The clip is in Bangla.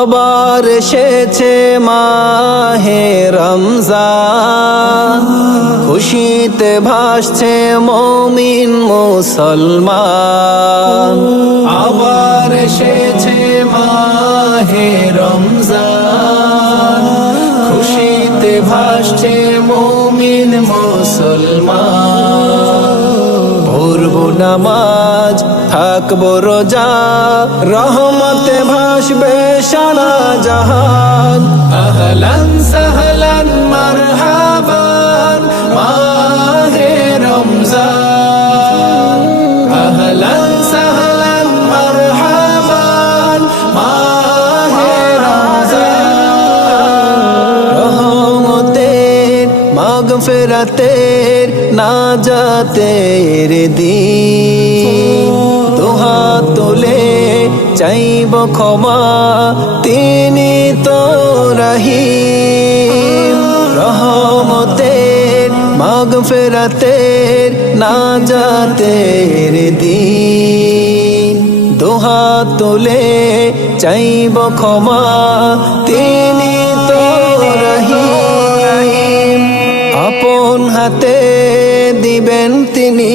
আবার এসেছে মাহে রমজান, খুশিতে ভাসছে মুমিন মুসলমান। আবার এসেছে মাহে রমজান, খুশিতে ভাসছে মুমিন মুসলমান। পড়ব নামাজ থাকবো রোজা, রহমতে ভাসবে সারা জাহান। আহলান সাহলান মারহাবান মাহে রমজান, আহলান সাহলান মারহাবান মাহে রমজান। রহমতের মাগফিরাতের নাজাতের দিন, দুহাত তুলে চাইব ক্ষমা, তিনি তো রহিম। রহমতের মাগফিরাতের নাজাতের দিন, দুহাত তুলে চাইব ক্ষমা, তিনি তো রহিম। আপন হাতে দিবেন তিনি